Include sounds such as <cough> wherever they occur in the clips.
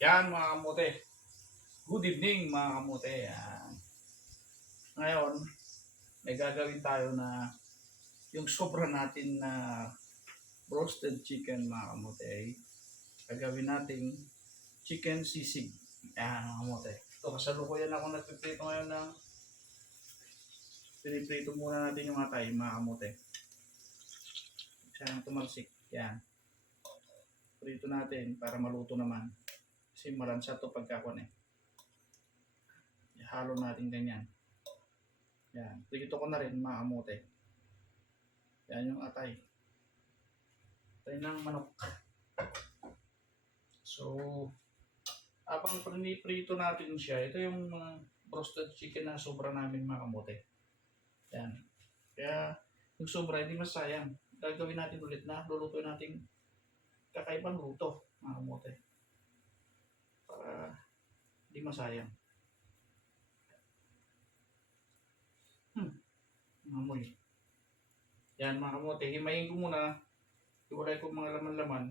Yan mga kamote. Good evening mga kamote. Yan. Ngayon, may gagawin tayo na yung sobra natin na roasted chicken mga kamote. Gagawin natin chicken sisig. Yan mga kamote. Ito, kasalukuyan ako nagpiprito ngayon ng piniprito muna natin yung atay mga kamote. Sana tumalsik. Yan. Prito natin para maluto naman. Kasi malansa to pagkakon eh. Ihalo natin ganyan. Yan. Prito ko na rin mga kamote. Yan yung atay. Atay ng manok. So, habang prito natin siya, ito yung mga roasted chicken na sobra namin mga kamote. Yan. Kaya, yung sobra, hindi masayang. Gagawin natin ulit na, luluto natin kakaibang luto, mga kamote. Para hindi masayang. Hmm. Amoy. Yan mga kamote, himayin ko muna. Iwalay ko mga laman-laman.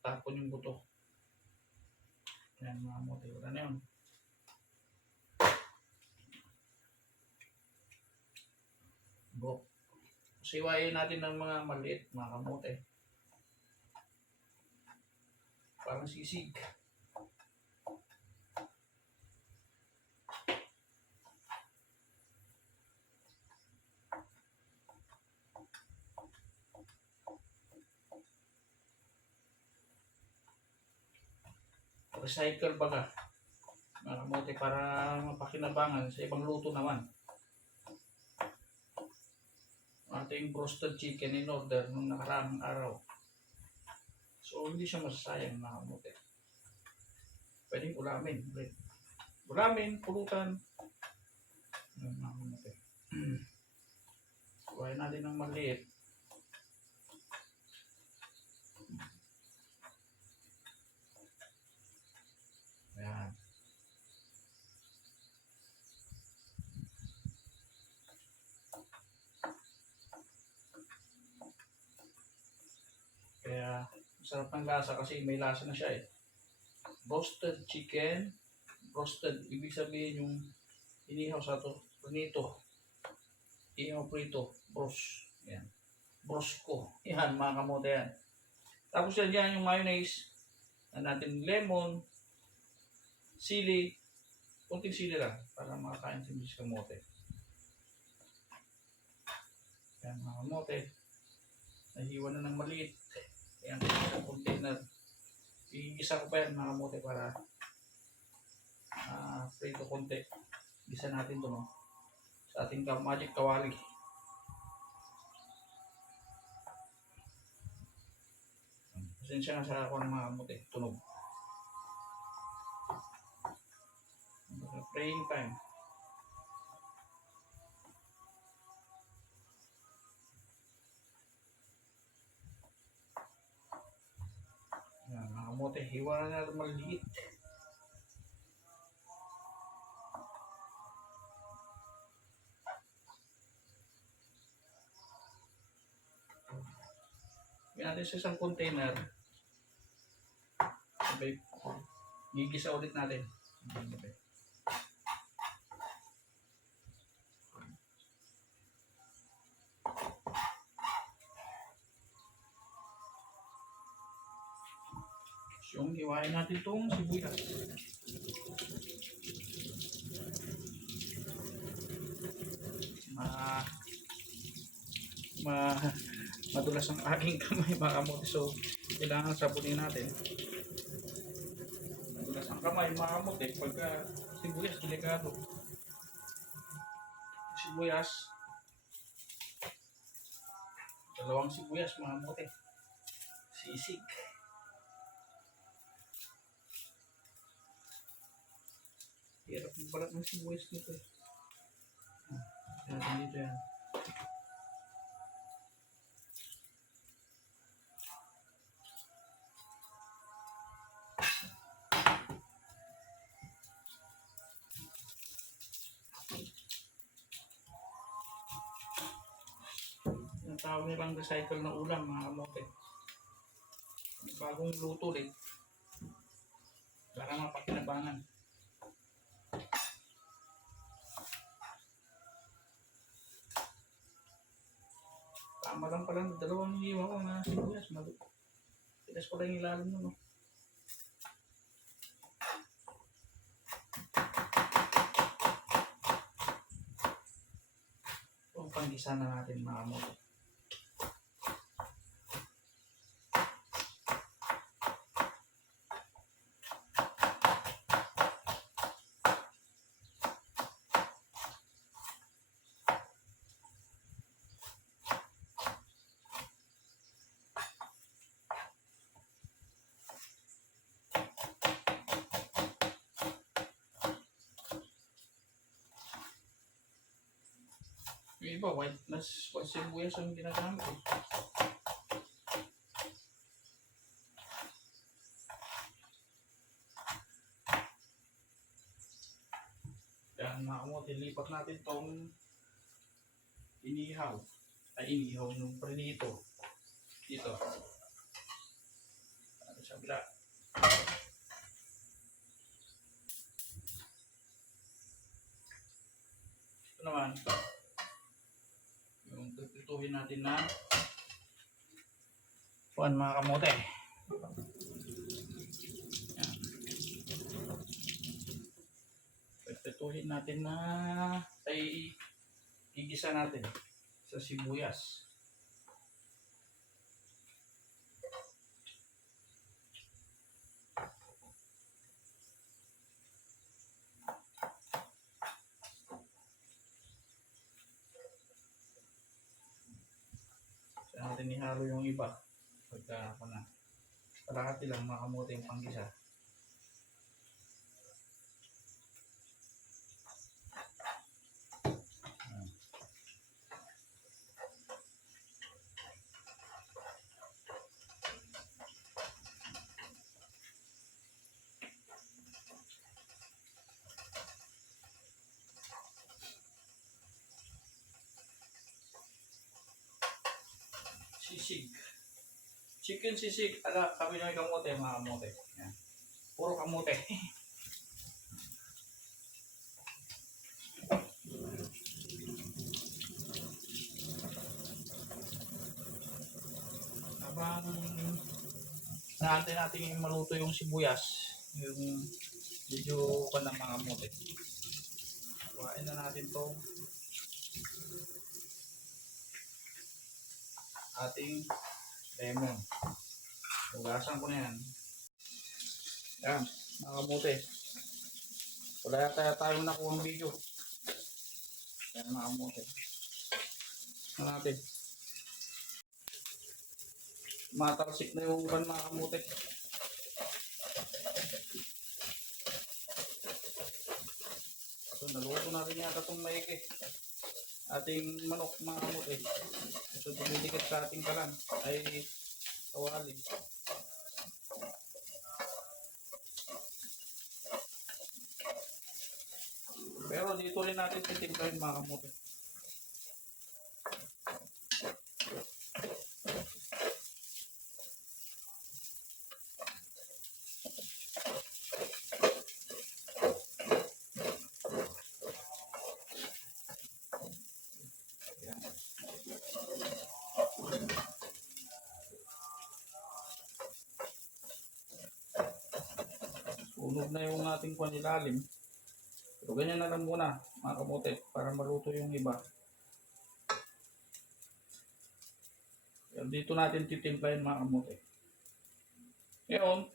Tapon yung buto. Yan mga kamote, wala na yun. Go. Siwayin natin ng mga maliit, mga kamote. Parang sisig. Recycle baga. Mga kamote para mapakinabangan sa ibang luto naman. Ating roasted chicken in order nung nakaraang araw. So, hindi siya masasayang mga kamote. Pwedeng ulamin. Ulamin, pulutan. Mga kamote. <clears throat> Kuhain natin ng maliit. Yan. Kaya, Sarap ng lasa kasi may lasa na siya eh. Roasted chicken, roasted, ibig sabihin yung inihaw sa to, prinito, inihaw prito, bros, yan. Bros ko, <laughs> yan mga kamote yan. Tapos yan yan yung mayonnaise, na natin lemon, sili, kunting sili lang para makakain sa mga kamote. Yan mga kamote, nahiwa na ng maliit. Ayan, sa container. Iisa ko pa yan mga kamote para uh, prito konti. Gisa natin to no. Sa ating magic kawali. Pasensya na sa ako ng mga kamote. Tunog. Praying time. Kamote, hiwa na natin maliit. Yan natin sa isang container. Okay. Gigisa ulit natin. Okay. Hiwain natin itong sibuyas. Ma ma madulas ang aking kamay mga kamote. So, kailangan sabunin natin. Madulas ang kamay mga kamote. Pagka sibuyas, delikado. Sibuyas. Dalawang sibuyas mga kamote. Sisig. Hirap ng balat ng sibuyas nito eh. Ah, yan, dito yan. Yung tawag nilang recycle na ulam, mga kamote. Bagong luto ulit. Pakinabangan. Tama lang dalawang hiwa ko na sibuyas. Mag Tigas ko lang yung ilalim nun, no? Kung panggisa na natin mga mo. Yung iba, white, mas white sibuyas ang ginagamit eh. Yan mga kamote, lipat natin tong inihaw. Ay, inihaw ng prinito. Dito. Ano sa bila. Ito naman. Yung tututuhin natin na Kuan mga kamote. Yan. Tututuhin natin na ay igisa natin sa sibuyas. Saan natin iba. Pagka ako na. Kalahati lang makamote yung panggisa. Sisig. Chicken sisig. Ala, kami yung kamote, mga kamote. Yan. Puro kamote. <laughs> Habang naantay natin yung maluto yung sibuyas, yung medyo pa ng mga kamote. Kuhain na natin tong ating lemon. Hugasan ko na yan. Yan, mga kamote. Wala yata tayong nakuha ng video. Yan mga kamote. Ano natin? Matalsik na yung kan mga kamote. So, naluto natin yata itong maigi. Ating manok mga kamote. Ito dumidikit sa ating kalan ay kawali. Pero dito rin natin titimplahin mga kamote. Sunog na yung ating panilalim. Pero ganyan na lang muna, mga kamote, para maluto yung iba. Yan, dito natin titimplahin mga kamote. Ngayon,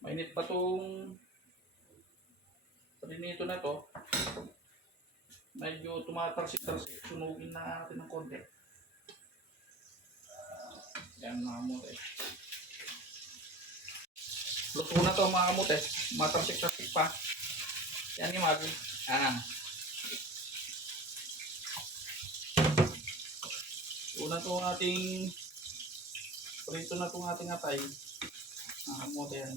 mainit pa tong prinito na to. Medyo tumatalsik-talsik. Sunugin na natin ng konti. Yan mga kamote. Luto na to mga kamote. Matalsik-talsik pa. Yan yung mga Yan. Una to ating prito na itong ating atay. Mga kamote yan.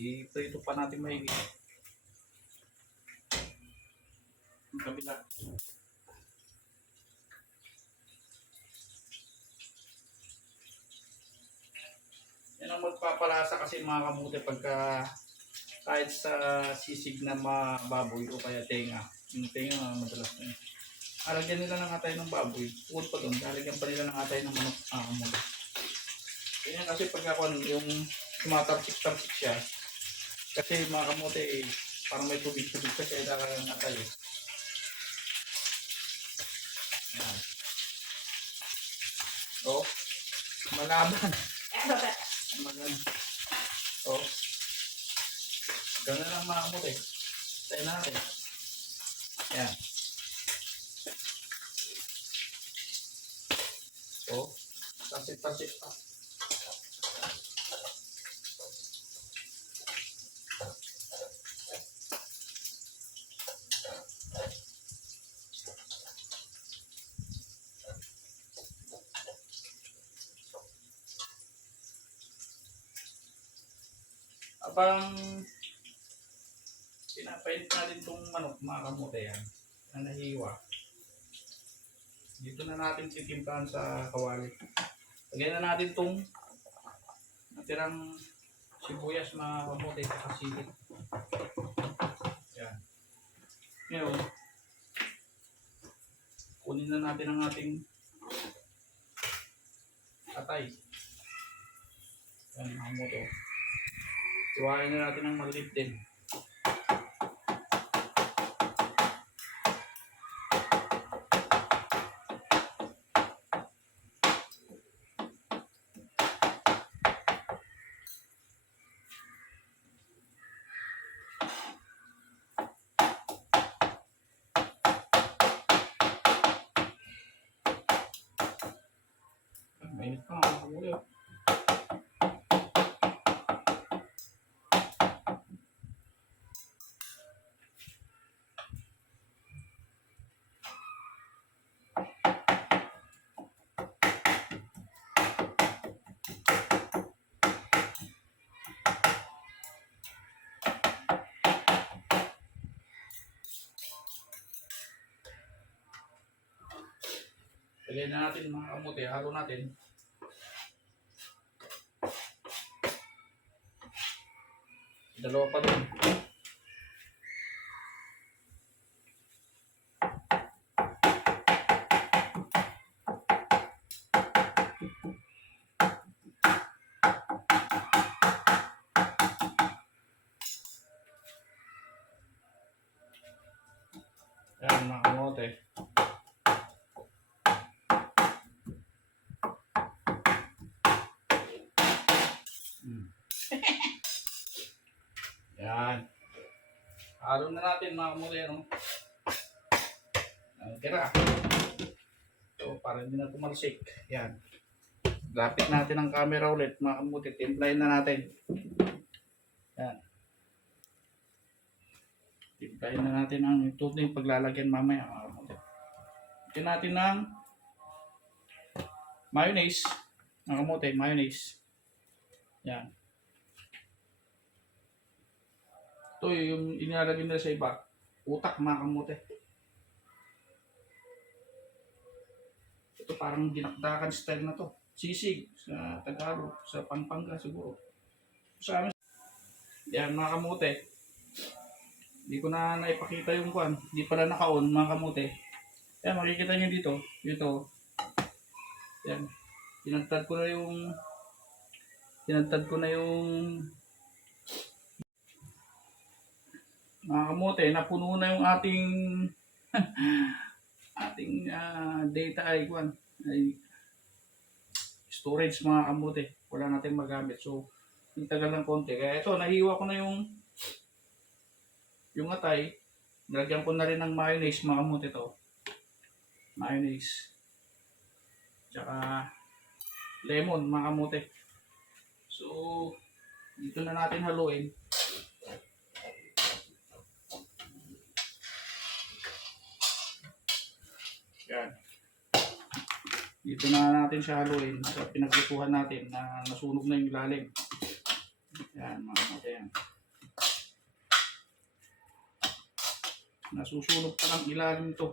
I-prito pa natin maigi. Ang kabila. Yan ang magpapalasa kasi mga kamote pagka kahit sa sisig na mababoy o kaya tenga. Yung tenga nga madalas na yun. Alagyan nila ng atay ng baboy. Bukod pa doon, alagyan pa nila ng atay ng manok. Ah, kamote. Ganyan kasi pagka kung yung tumatarsik-tarsik siya, kasi mga kamote eh, parang may tubig-tubig kasi kaya ng atay eh. Oh, malaban. Magano. Oh. Ganun lang mga kamote. Tayo natin. Yan. Oh. Tasik-tasik pa. Abang pinapainit natin itong manok, mga kamote yan, na nahiwa. Dito na natin titimplahan sa kawali. Lagyan na natin itong natirang sibuyas, mga kamote, sa kasili. Yan. Ngayon, kunin na natin ang ating atay. Yan, mga kamote. Iwain na natin ng maliit din. Lagyan na natin mga kamote, halo natin. Dalawa pa din. Na natin mga kamuli, no? Ang tira. So, para hindi na tumalsik. Yan. Lapit natin ang camera ulit, mga kamuti. Timplahin na natin. Yan. Timplahin na natin ang yung paglalagyan mamaya, mga kamuti. Ito natin ng mayonnaise. Mga kamuti, mayonnaise. Yan. Ito yung inilalagay nila sa iba. Utak mga kamote. Ito parang dinakdakan style na to. Sisig sa Tagalog, sa Pampanga siguro. Sa amin, yan mga kamote. Hindi ko na naipakita yung kwan. Hindi pala naka-on mga kamote. Yan, makikita nyo dito. Dito. Yan. Pinagtad ko na yung tinagtad ko na yung mga kamote, napuno na yung ating <laughs> ating ah, data ay kwan ay storage mga kamote. Wala natin magamit. So, yung tagal ng konti. Kaya ito, nahiwa ko na yung yung atay. Nilagyan ko na rin ng mayonnaise mga kamote to. Mayonnaise. Tsaka lemon mga kamote. So, dito na natin haluin. Yan. Dito na natin siya haluin sa pinaglutuhan natin na nasunog na yung ilalim. Yan, mga kapatid. Yan. Nasusunog pa ng ilalim to.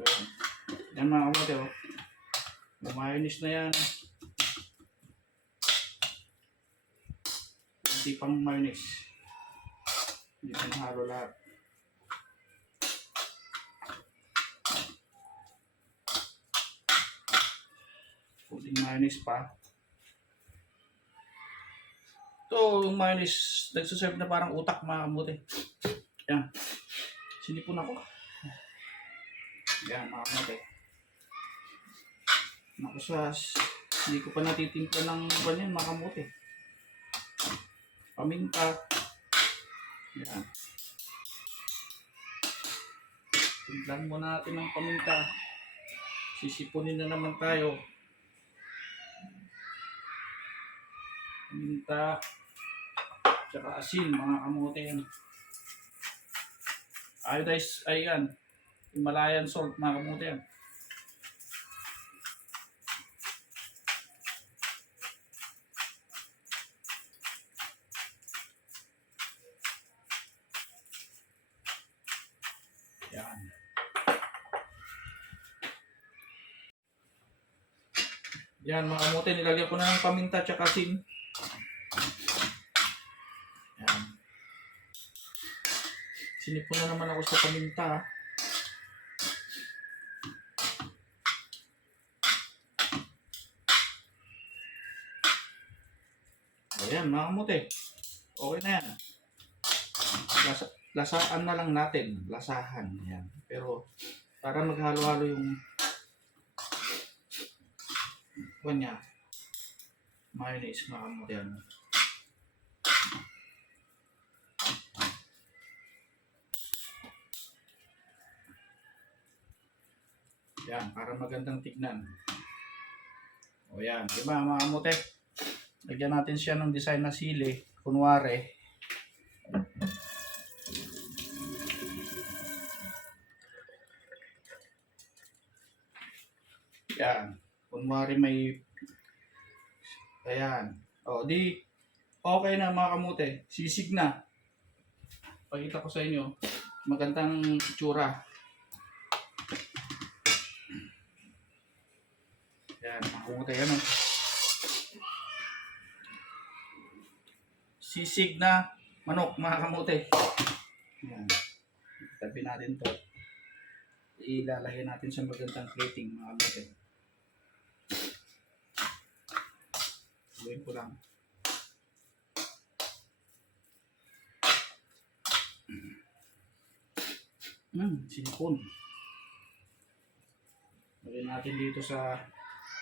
Yan, yan mga kapatid. Oh. Mayonnaise na yan. Hindi pang mayonnaise. Hindi pa nahalo lahat. Kunting mayonnaise pa. Ito, yung mayonnaise, nagsaserve na parang utak mga kamuti. Yan. Sinipon ako. Yan, mga kamuti. Nakusas. Hindi ko pa natitimpla ng ganyan, mga kamuti. Paminta. Yan. Timplan muna natin ng paminta. Sisipunin na naman tayo. Paminta. Tsaka asin, mga kamote yan. Iodized, ay yan. Himalayan salt, mga kamote yan. Yan. Yan mga kamote, nilagyan ko na ng paminta tsaka asin. Sinipon na naman ako sa paminta. Ayan mga. Okay na yan. Lasa, lasaan na lang natin. Lasahan. Yan. Pero para maghalo-halo yung kanya mayonnaise mga kamote. Yan, para magandang tignan. O yan, di ba mga kamote? Lagyan natin siya ng design na sili. Kunwari, yan. Kunwari may, ayan. O, di, okay na mga kamote. Sisig na. Pakita ko sa inyo. Magandang itsura. Yan, mga kamote. Yan o. sisig na manok mga kamote. Yan. Tabi natin to. Ilalagay natin sa magandang plating mga kamote. Gawin ko lang. Hmm, silikon. Lagyan natin dito sa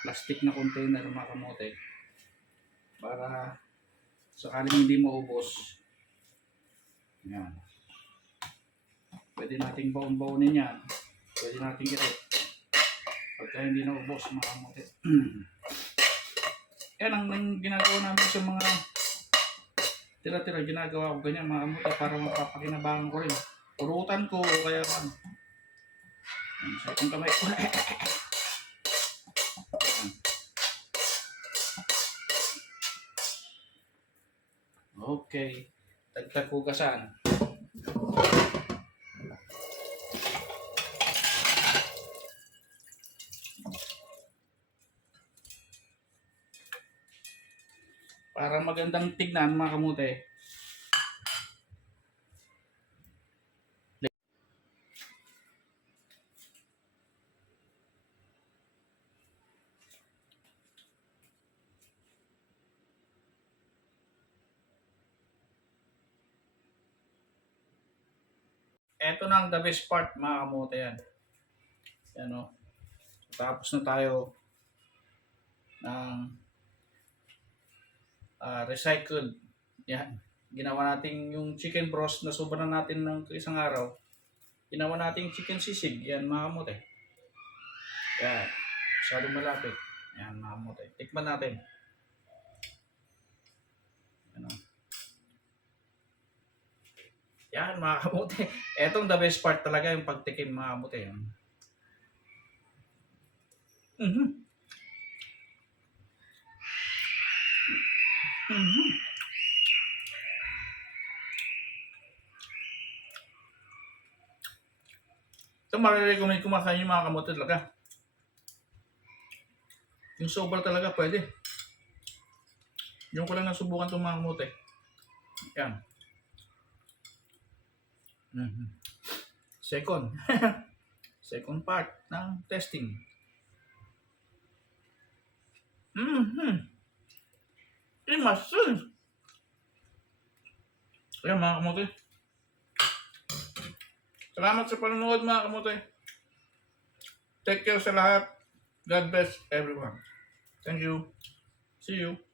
plastic na container mga kamote. Para sakaling hindi maubos. Yan. Pwede nating baon-baonin yan. Pwede nating i Pagka hindi naubos, mga kamote. <clears throat> yan ang, ginagawa namin sa mga tira-tira. Ginagawa ko ganyan mga kamote para mapapakinabangan ko rin. Purutan ko o kaya. Yan, Sa itong kamay <clears throat> Okay. Tagtag hugasan. Para magandang tignan mga kamote. Eto na ang the best part mga kamote yan. Yan o. Tapos na tayo ng ah, recycled. Yan. Ginawa natin yung chicken broth na sobrang natin ng isang araw. Ginawa natin chicken sisig. Yan mga kamote. Yan. Masyadong malapit. Yan mga kamote. Tikman natin. Yan o. Yan mga kamote. Etong the best part talaga yung pagtikim mga kamote. Yan. Mhm. Mhm. Ito marirecommend kumakain yung mga kamote talaga. Yung sobra talaga pwede. Yung ko lang nasubukan itong mga kamote. Yan. Mhm. Second. <laughs> Second part ng testing. Mhm. Imasun. Ayan mga kamote. Salamat sa panonood mga kamote. Take care sa lahat. God bless everyone. Thank you. See you.